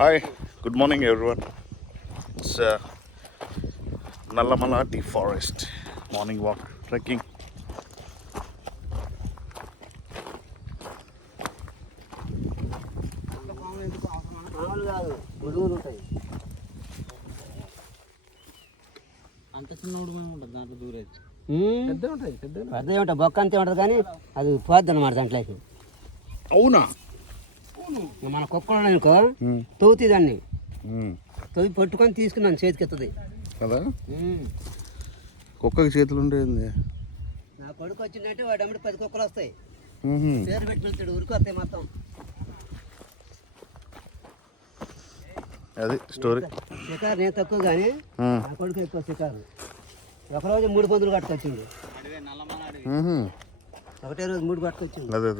Hi, good morning everyone. It's Nallamalati Forest. Morning walk, trekking. అంత చిన్న ఉడుమని ఉంటుంది దాంట్లో దూరేది పెద్ద ఉంటాయి బొక్క అంతే ఉంటుంది కానీ అది పోద్ది అన్నమాట దాంట్లోకి. అవునా? మన కుక్కలు అనుకో తవ్వుతుంది దాన్ని తవ్వి పట్టుకొని తీసుకున్నాను చేతికి ఎత్తది కదా. కుక్కకి చేతులు ఉండేది. నా కొడుకు వచ్చిందంటే వాడు అమ్మడి 10 కుక్కలు వస్తాయి. పేరు పెట్టి వెళ్తాడు ఊరికి వస్తాయి మొత్తం. అది స్టోరీ. షికారు నేను తక్కువ కానీ నా కొడుకు ఎక్కువ షికారు. ఒకరోజు 3 పందులు కట్టుకొచ్చిండు. ఒకటే రోజు 3 కట్టుకొచ్చిండు. అదే